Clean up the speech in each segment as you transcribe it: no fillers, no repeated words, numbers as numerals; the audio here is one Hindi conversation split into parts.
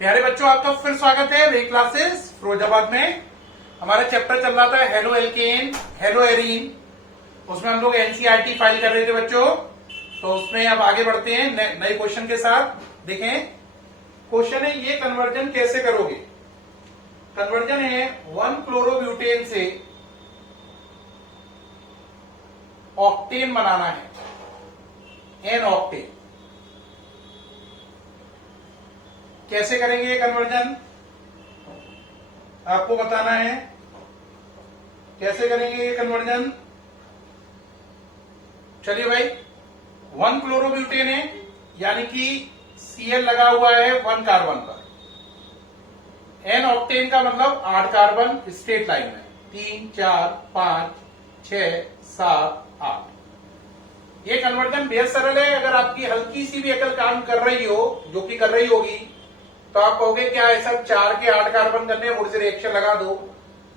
प्यारे बच्चों, आपका फिर स्वागत है वे क्लासेस फिरोजाबाद में। हमारा चैप्टर चल रहा था हेलो एल्केन, हेलो एरीन। उसमें हम लोग एनसीईआरटी फाइल कर रहे थे बच्चों। तो उसमें अब आगे बढ़ते हैं नए क्वेश्चन के साथ। देखें, क्वेश्चन है ये कन्वर्जन कैसे करोगे। कन्वर्जन है 1 क्लोरोब्यूटेन से ऑक्टेन बनाना है, एन ऑक्टेन। कैसे करेंगे ये कन्वर्जन, आपको बताना है। कैसे करेंगे ये कन्वर्जन? चलिए भाई, 1 क्लोरोब्यूटेन है, यानी कि Cl लगा हुआ है 1 कार्बन पर। एन ऑक्टेन का मतलब 8 कार्बन स्ट्रेट लाइन में, 3, 4, 5, 6, 7, 8। ये कन्वर्जन बेहद सरल है। अगर आपकी हल्की सी भी अकल काम कर रही हो, जो कि कर रही होगी, तो आप कहोगे क्या है सर, 4 के 8 कार्बन करने, वुड्स रिएक्शन लगा दो।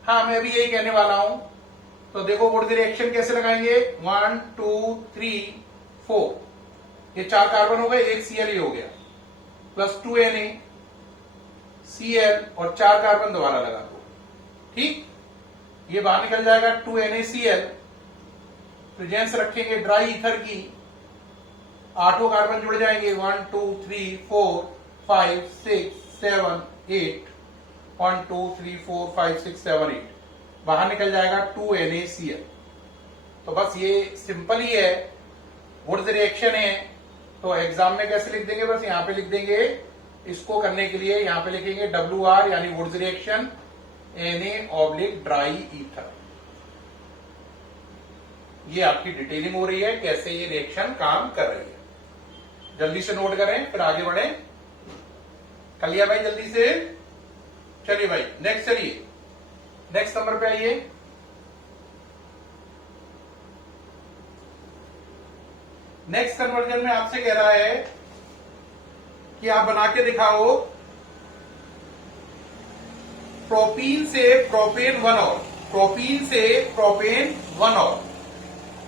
हाँ, मैं भी यही कहने वाला हूं। तो देखो वुड्स रिएक्शन कैसे लगाएंगे। 1, 2, 3, 4, ये 4 कार्बन हो गए, एक Cl हो गया, प्लस 2Na Cl और 4 कार्बन दोबारा लगा दो। ठीक, ये बाहर निकल जाएगा 2NaCl। प्रेजेंस रखेंगे ड्राई ईथर की, 8 कार्बन जुड़ जाएंगे, 1, 2, 3, 4, 5, 6, 7, 8, 1, 2, 3, 4, 5, 6, 7, 8, बाहर निकल जाएगा 2NaCl। तो बस ये सिंपल ही है, वुड्स रिएक्शन है। तो एग्जाम में कैसे लिख देंगे, बस यहां पे लिख देंगे। इसको करने के लिए यहां पे लिखेंगे WR यानी Wurtz reaction, Na/ dry ether. ये आपकी डिटेलिंग हो रही है कैसे ये रिएक्शन काम कर रही है। जल्दी से नोट करें, फिर आगे बढ़े। कर लिया भाई जल्दी से? चलिए भाई नेक्स्ट, चलिए नेक्स्ट नंबर पे आइए। नेक्स्ट कन्वर्जन में आपसे कह रहा है कि आप बना के दिखाओ प्रोपीन से प्रोपेन 1 और, प्रोपीन से प्रोपेन 1 और।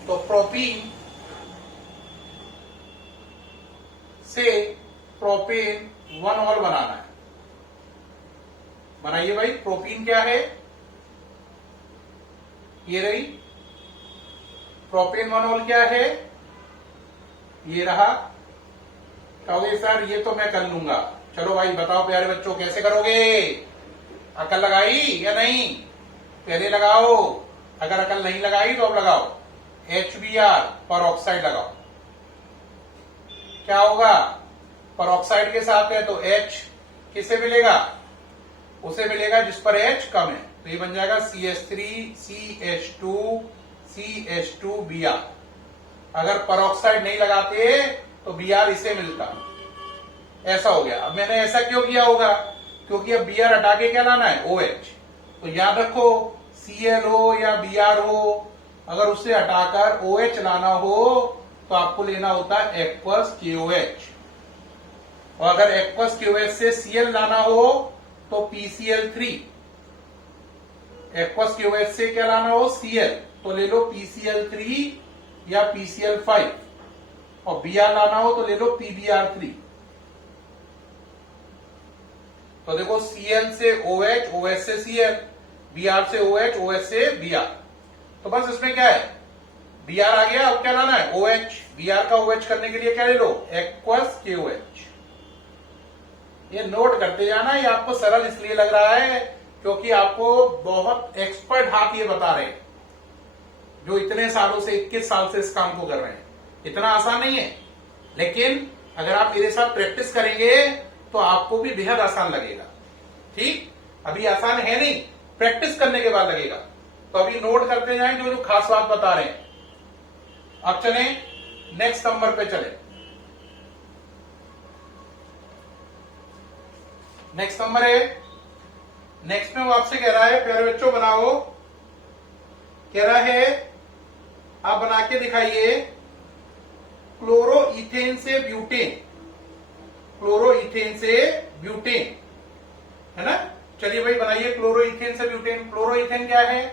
तो प्रोपीन से प्रोपेन 1 और बनाना है। बनाइए भाई। प्रोपीन क्या है, ये रही। प्रोपेन 1 और क्या है, ये रहा। कहोगे सर ये तो मैं कर लूंगा। चलो भाई बताओ प्यारे बच्चों, कैसे करोगे? अकल लगाई या नहीं? पहले लगाओ। अगर अकल नहीं लगाई तो अब लगाओ। HBr परऑक्साइड लगाओ। क्या होगा, परऑक्साइड के साथ है तो H किसे मिलेगा? उसे मिलेगा जिस पर H कम है। तो ये बन जाएगा CH3 CH2 CH2Br। अगर परऑक्साइड नहीं लगाते तो Br इसे मिलता। ऐसा हो गया। अब मैंने ऐसा क्यों किया होगा, क्योंकि अब Br हटा के क्या लाना है, OH। तो याद रखो, Cl हो या Br हो, अगर उससे हटाकर OH लाना हो तो आपको लेना होता है एक्वस KOH। और अगर एक्वस KOH से Cl लाना हो तो PCl3। एक्वस KOH से क्या लाना हो, Cl, तो ले लो PCl3 या PCl5। और Br लाना हो तो ले लो PBr3। तो देखो, Cl से OH, OH से Cl, Br से OH, OH से Br। तो बस इसमें क्या है, Br आ गया, अब क्या लाना है, OH। Br का OH करने के लिए क्या ले लो, एक्वस KOH। ये नोट करते जाना। ये आपको सरल इसलिए लग रहा है क्योंकि आपको बहुत एक्सपर्ट हाथ ये बता रहे हैं, जो इतने सालों से, 21 साल से इस काम को कर रहे हैं। इतना आसान नहीं है, लेकिन अगर आप मेरे साथ प्रैक्टिस करेंगे तो आपको भी बेहद आसान लगेगा। ठीक, अभी आसान है नहीं, प्रैक्टिस करने के बाद लगेगा। तो अभी नोट करते जाएं जो जो खास बात बता रहे हैं। अब चले नेक्स्ट नंबर पे चले। नेक्स्ट नंबर है, नेक्स्ट में वो आपसे कह रहा है प्यारे बच्चों बनाओ। कह रहा है आप बना के दिखाइए क्लोरोइथेन से ब्यूटेन, क्लोरोइथेन से ब्यूटेन, है ना। चलिए भाई बनाइए क्लोरोइथेन से ब्यूटेन। क्लोरोइथेन क्या है,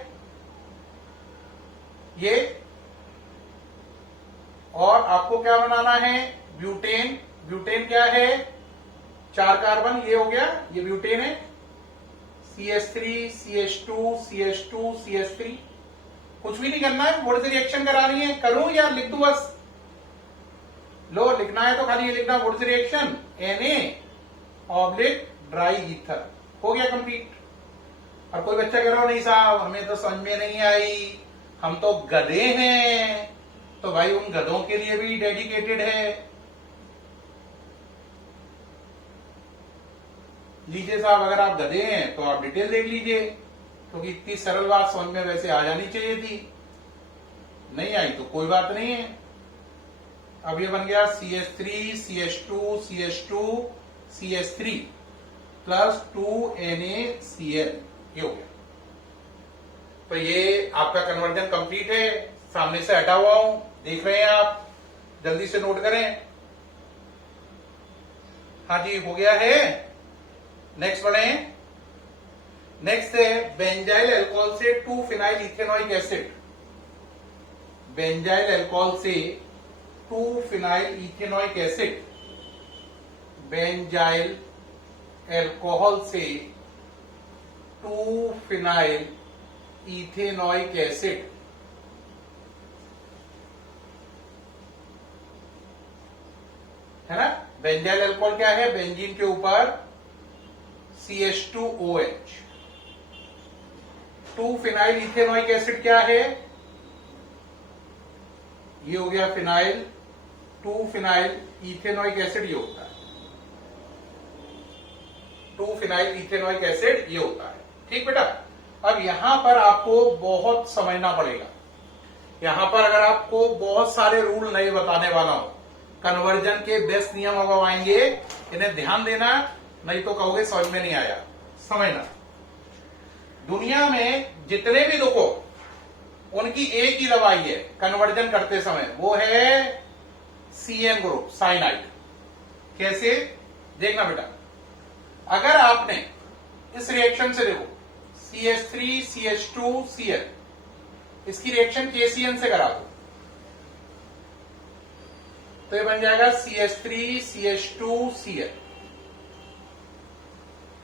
ये। और आपको क्या बनाना है, ब्यूटेन। ब्यूटेन क्या है, 4 कार्बन, ये हो गया, ये ब्यूटेन है, CH3 CH2 CH2 CH3। कुछ भी नहीं करना है, थोड़ी सी रिएक्शन करानी है, करूं या लिख दूं बस? लो लिखना है तो खाली ये लिखना, वोट सी रिएक्शन Na ड्राई ईथर, हो गया कंप्लीट। और कोई बच्चा कह रहा हो नहीं साहब हमें तो समझ में नहीं आई, हम तो गधे हैं, तो भाई उन गधों के लिए भी डेडिकेटेड है। लीजिए साहब, अगर आप गधे हैं तो आप डिटेल देख लीजिए, क्योंकि इतनी सरल बात समझ में वैसे आ जानी चाहिए थी, नहीं आई तो कोई बात नहीं है। अब ये बन गया CH3 CH2 CH2 CH3 plus 2NaCl, ये हो गया। तो ये आपका कन्वर्जन कंप्लीट है, सामने से हटा हुआ हूं, देख रहे हैं आप, जल्दी से नोट करें। हाँ जी हो गया है। नेक्स्ट बढ़े, नेक्स्ट है बेंजाइल अल्कोहल से 2 phenyl ethanoic acid, benzyl alcohol से 2 phenyl ethanoic acid, benzyl alcohol से 2 फिनाइल इथेनॉइक एसिड, है ना। बेंजाइल अल्कोहल क्या है, बेंजीन के ऊपर CH2OH, 2 फिनाइल इथेनॉइक एसिड क्या है, ये हो गया फिनाइल, 2 फिनाइल इथेनॉइक एसिड ये होता है, 2 फिनाइल इथेनॉइक एसिड ये होता है। ठीक बेटा, अब यहां पर आपको बहुत समझना पड़ेगा, यहां पर अगर आपको बहुत सारे रूल नहीं बताने वाला हूं, कन्वर्जन के बेस्ट नियम अब आएंगे, इन्हें ध्यान देना, नहीं तो कहोगे समझ में नहीं आया। समझना, दुनिया में जितने भी दुखों उनकी एक ही दवाई है कन्वर्जन करते समय, वो है CN ग्रुप, साइनाइड। कैसे देखना बेटा, अगर आपने इस रिएक्शन से देखो CH3 CH2 Cl, इसकी रिएक्शन KCN से करा दो तो ये बन जाएगा CH3 CH2 Cl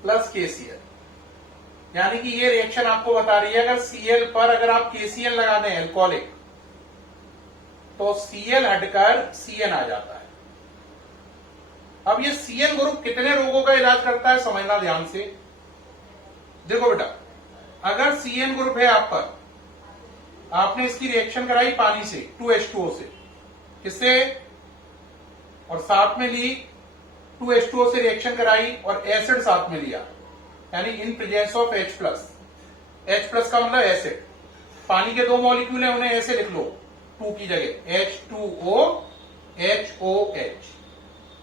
plus KCl, यानी कि ये रिएक्शन आपको बता रही है अगर Cl पर अगर आप KCl लगा दें एल्कोहलिक, तो Cl हटकर Cn आ जाता है। अब ये CN ग्रुप कितने रोगों का इलाज करता है समझना ध्यान से। देखो बेटा, अगर CN ग्रुप है आप पर, आपने इसकी रिएक्शन कराई पानी से 2H2O से, किससे, और साथ में ली 2H2O से रिएक्शन कराई और एसिड साथ में लिया, यानी in presence of H plus, H plus का मतलब एसिड, पानी के 2 मॉलिक्यूल है उन्हें ऐसे लिख लो 2 की जगह H2O HOH,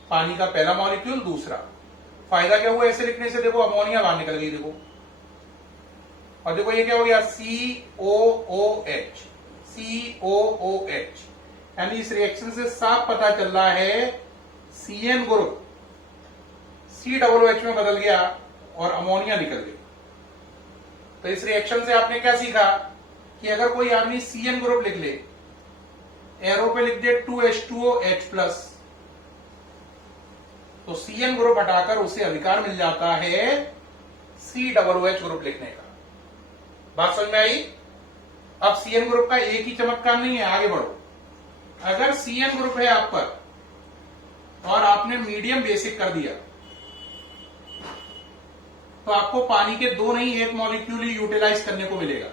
पानी का पहला मॉलिक्यूल दूसरा। फायदा क्या हुआ ऐसे लिखने से, देखो अमोनिया बाहर निकल गई, देखो, और देखो ये क्या हो गया COOH, COOH, यानी इस रिएक्शन से साफ पता चल रहा है CN ग्रुप COOH में बदल गया और अमोनिया निकल गई। तो इस रिएक्शन से आपने क्या सीखा कि अगर कोई आदमी CN ग्रुप लिख ले, एरो पे लिख दे 2H2OH प्लस, तो CN ग्रुप हटाकर उसे अधिकार मिल जाता है COOH ग्रुप लिखने का। बात समझ में आई। अब CN ग्रुप का एक ही चमत्कार नहीं है, आगे बढ़ो। अगर CN ग्रुप है आप पर और आपने मीडियम बेसिक कर दिया, तो आपको पानी के 2 नहीं 1 मॉलिक्यूल ही यूटिलाइज करने को मिलेगा।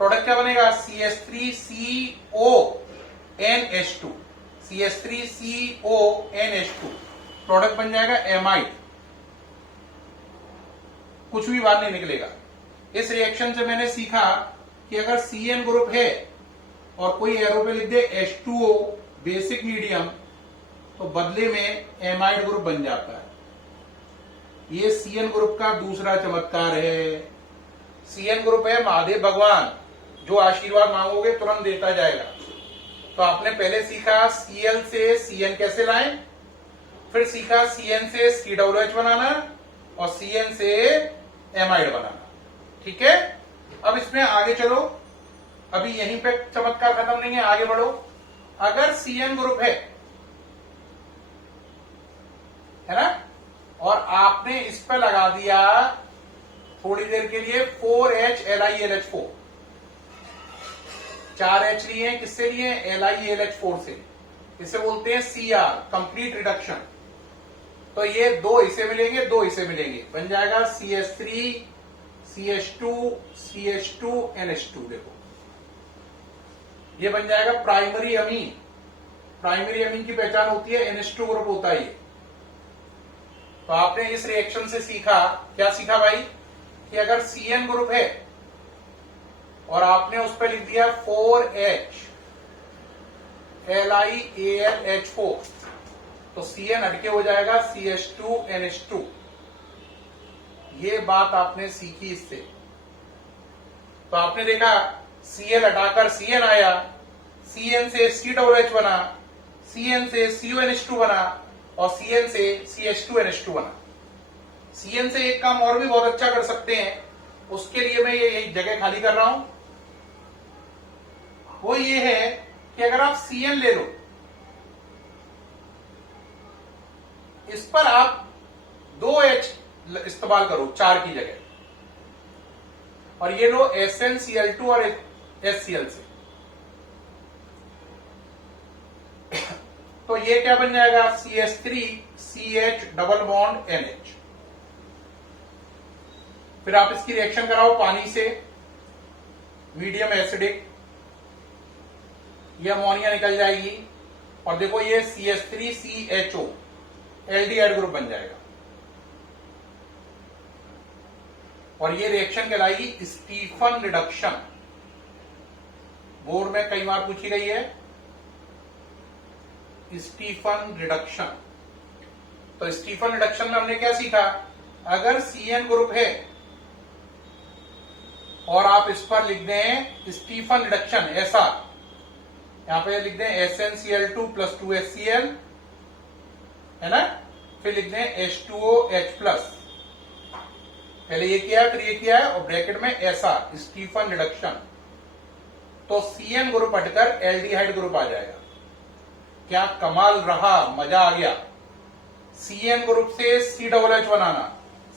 प्रोडक्ट क्या बनेगा, CH3CONH2, CH3CONH2 प्रोडक्ट बन जाएगा एमाइड, कुछ भी बाहर नहीं निकलेगा। इस रिएक्शन से मैंने सीखा कि अगर CN ग्रुप है और कोई एरो पे लिख दे H2O बेसिक मीडियम, तो बदले में एमाइड ग्रुप बन जाता है। ये CN ग्रुप का दूसरा चमत्कार है। CN ग्रुप है महादेव भगवान, जो आशीर्वाद मांगोगे तुरंत देता जाएगा। तो आपने पहले सीखा Cl से CN कैसे लाएं, फिर सीखा CN से COOH बनाना और CN से एमाइड बनाना। ठीक है, अब इसमें आगे चलो, अभी यहीं पे चमत्कार खत्म नहीं है, आगे बढ़ो। अगर CN ग्रुप है ना, और आपने इस पे लगा दिया थोड़ी देर के लिए 4HLiLH4, 4H लिए हैं, किससे लिए? LiLH4 से। इसे बोलते हैं CR, कंप्लीट रिडक्शन। तो ये दो हिस्से मिलेंगे, दो हिस्से मिलेंगे, बन जाएगा CH3 CH2 CH2 NH2। देखो ये बन जाएगा प्राइमरी अमीन। प्राइमरी अमीन की पहचान होती है NH2 ग्रुप होता है ये। तो आपने इस रिएक्शन से सीखा, क्या सीखा भाई? कि अगर CN ग्रुप है और आपने उस पर लिख दिया 4H LiAlH4, तो CN हटके हो जाएगा CH2 NH2। ये बात आपने सीखी इससे। तो आपने देखा Cl हटाकर CN आया, CN से COOH बना, CN से CuNH2 बना और CN से CH2NH2 बना। CN से एक काम और भी बहुत अच्छा कर सकते हैं, उसके लिए मैं ये जगह खाली कर रहा हूं। वो ये है कि अगर आप CN ले लो, इस पर आप 2H इस्तेमाल करो 4 की जगह, और ये लो SnCl2 और HCl से, तो ये क्या बन जाएगा? CH3CH double bond NH। फिर आप इसकी रिएक्शन कराओ पानी से, मीडियम एसिडिक, ये अमोनिया निकल जाएगी और देखो ये CH3CHO एल्डिहाइड ग्रुप बन जाएगा। और ये रिएक्शन कहलाएगी स्टीफन रिडक्शन। बोर्ड में कई बार पूछी गई है स्टीफन रिडक्शन। तो स्टीफन रिडक्शन में हमने क्या सीखा? अगर CN ग्रुप है और आप इस पर लिख दें स्टीफन रिडक्शन ऐसा, यहां पे लिख दें SnCl2 + 2HCl, है ना, फिर लिख दें H2OH+, पहले ये किया है फिर ये किया है और ब्रैकेट में ऐसा स्टीफन रिडक्शन, तो CN ग्रुप हटकर एल्डिहाइड ग्रुप आ जाएगा। क्या कमाल रहा, मजा आ गया। CN ग्रुप से COOH बनाना,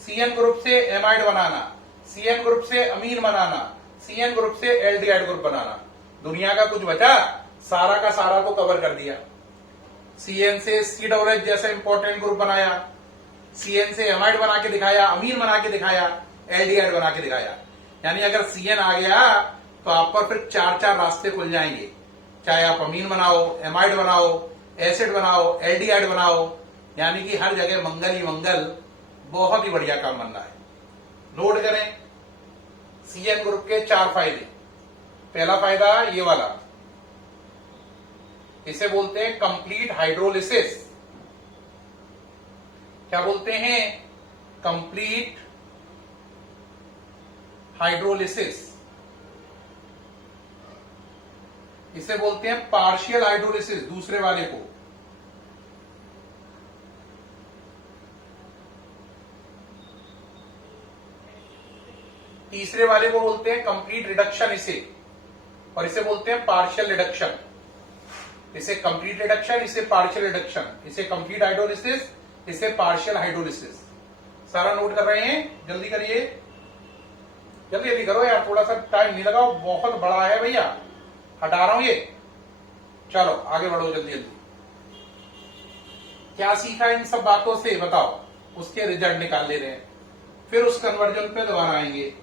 CN ग्रुप से एमाइड बनाना, CN ग्रुप से अमीन बनाना, CN ग्रुप से एल्डिहाइड ग्रुप बनाना, दुनिया का कुछ बचा? सारा का सारा को कवर कर दिया। CN से COOH जैसा इंपॉर्टेंट ग्रुप बनाया, CN से एमाइड बना के दिखाया, अमीन बना के दिखाया, एल्डिहाइड बना के दिखाया। यानी अगर CN आ गया तो आप पर फिर 4 रास्ते खुल जाएंगे, चाहे आप अमीन बनाओ, एमाइड बनाओ, एसिड बनाओ, एल्डिहाइड बनाओ, यानी कि हर जगह मंगल ही मंगल। बहुत ही बढ़िया काम बन रहा है। नोट करें CN ग्रुप के 4 फायदे। पहला फायदा ये वाला, इसे बोलते हैं कंप्लीट हाइड्रोलिसिस। क्या बोलते हैं? Complete hydrolysis. इसे बोलते हैं पार्शियल हाइड्रोलिसिस, दूसरे वाले को। तीसरे वाले को बोलते हैं कंप्लीट रिडक्शन इसे, और इसे बोलते हैं पार्शियल रिडक्शन। इसे कंप्लीट रिडक्शन, इसे पार्शियल रिडक्शन, इसे कंप्लीट हाइड्रोलिसिस, इसे पार्शियल हाइड्रोलिसिस। सारा नोट कर रहे हैं? जल्दी करिए, जल्दी जल्दी करो यार, थोड़ा सा टाइम नहीं लगाओ, बहुत बड़ा है भैया, हटा रहा हूं ये। चलो आगे बढ़ो जल्दी जल्दी। क्या सीखा इन सब बातों से बताओ? उसके रिजल्ट निकाल ले रहे हैं, फिर उस कन्वर्जन पे दोबारा आएंगे।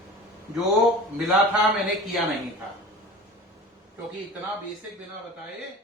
जो मिला था मैंने किया नहीं था, क्योंकि इतना बेसिक देना बताए